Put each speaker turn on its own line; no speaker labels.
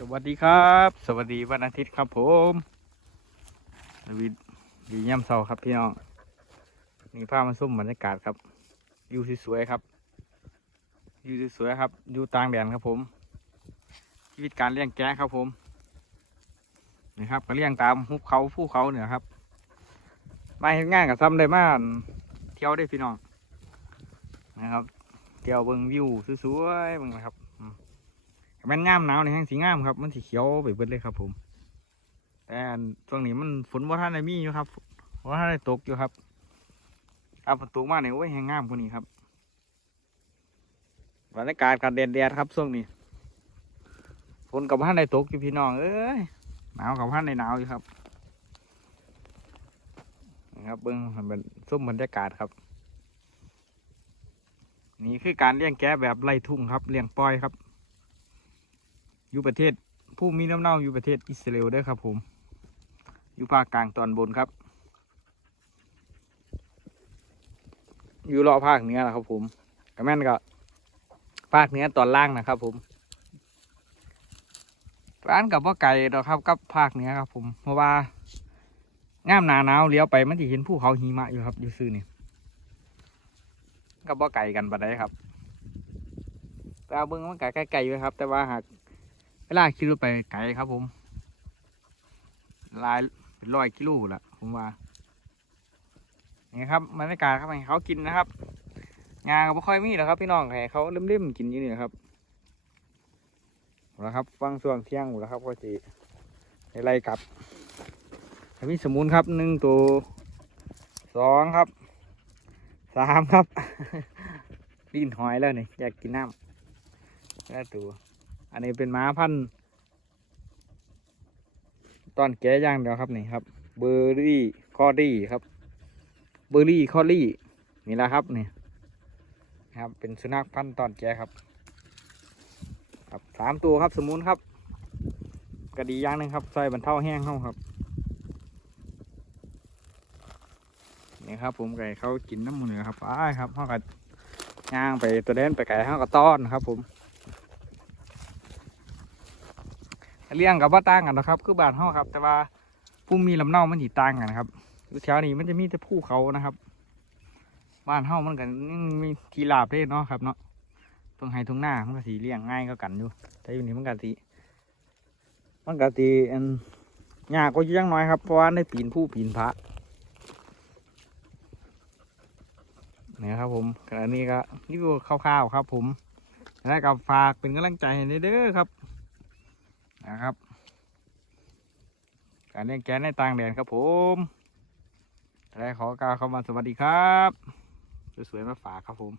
สวัสดีครับ สวัสดีวันอาทิตย์ครับผมสวีดีย่ำเสาครับพี่น้องนี่ภาพมาส้มบรรยากาศครับอยู่สวยๆครับอยู่สวยๆครับอยู่ต่างแดนครับผมชีวิตการเลี้ยงแกะครับผมนี่ครับก็เลี้ยงตามหุบเขาภูเขาเนี่ยครับ มาเห็นง่านกับซ้ำได้มากเที่ยวได้พี่น้องนะครับเที่ยวเบิ่งวิวสวยๆเบิ่งนะครับ แม่นงามหนาวในแห้งสีงามครับ มันสีเขียวไปเบิดเลยครับ ผม แต่ช่วงนี้มันฝนว่าท่านได้มีอยู่ครับว่าท่านได้ตกอยู่ครับเอาฝนตกมาเนี่ยโอ้ยแห้งงามกว่านี้ครับบรรยากาศการแดดแดดครับช่วงนี้ฝนกับท่านได้ตกอยู่พี่น้องเอ้ยหนาวกับท่านได้หนาวอยู่ครับนะครับเบิ้งมันเป็นส้มบรรยากาศครับ นี่คือการเลี้ยงแกะแบบไล่ทุ่งครับเลี้ยงปล่อยครับ อยู่ประเทศผู้มีน้ำเน่าอยู่ประเทศอิสราเอลด้วยครับผม อยู่ภาคกลางตอนบนครับ อยู่รอภาคเหนือนะครับผมกระแม่นก็ภาคเหนือตอนล่างนะครับผม ร้านกับว่าไก่ดอกครับกับภาคเหนือครับผม เพราะว่าง่ามหนาหนาวเลี้ยวไปมันจะเห็นภูเขาหิมะอยู่ครับ อยู่ซื่อนี่กับว่าไก่กันปะได้ครับแต่เอาเบิ้องมันไก่ไก่ๆอยู่ครับ แต่ว่าหาก เวลาขี่รถไปไกลครับผมลายเป็นร้อยกิโลละผมว่านี่ครับบรรยากาศครับให้เขากินนะครับงานก็ไม่ค่อยมีหรอกครับ พี่น้องให้เขาเล่มๆกินอยู่นี่นครับเอาละครับฟังส่วงเที่ยงหมดแล้วครับก็จะไล่กลับมีสมุนครับหนึ่งตัวสองครับสามครับลิ้นหอยแล้วนี่อยากกินน้ำแล้วตัว อันนี้เป็นม้าพันธุ์ตอนแก่ย่างเดียวครับนี่ครับ เบอร์รี่คอรี่ครับ เบอร์รี่คอรี่นี่แหละครับนี่ครับเป็นสุนัขพันธุ์ตอนแก่ครับ ครับสามตัวครับสมุนครับกระดีย่างหนึ่งครับใส่บรรเทาแห้งเข้าครับนี่ครับ ผมไก่เขากินน้ำมันเลยครับอ้ายครับเขาก็ย่างไปตัวเด่นไปไก่เขาก็ต้อนครับ ผม เลี้ยงกับว่าต่างกันนะครับ คือบ้านเฮาครับ แต่ว่าภูมิลำเนามันสีต่างกันครับอยู่แถวนี้มันจะมีแต่ภูเขานะครับ บ้านเฮามันกันมีทีลาบได้เนาะครับเนาะตรงไฮตรงหน้ามันก็สีเลี้ยงง่ายก็กันอยู่แต่อยู่นี่มันก็สีมันก็สีอันยากก็ยังน้อยครับเพราะว่าในปีนผู้ปีนพระนี่ครับผมอันนี้ก็นี่ดูคร่าวๆครับ ผมแล้วก็ฝากเป็นกำลังใจให้เด้อครับ นะครับ การเลี้ยงแกะในต่างแดนครับผมและขอกล่าวคำว่าสวัสดีครับ สวยๆมาฝากครับผม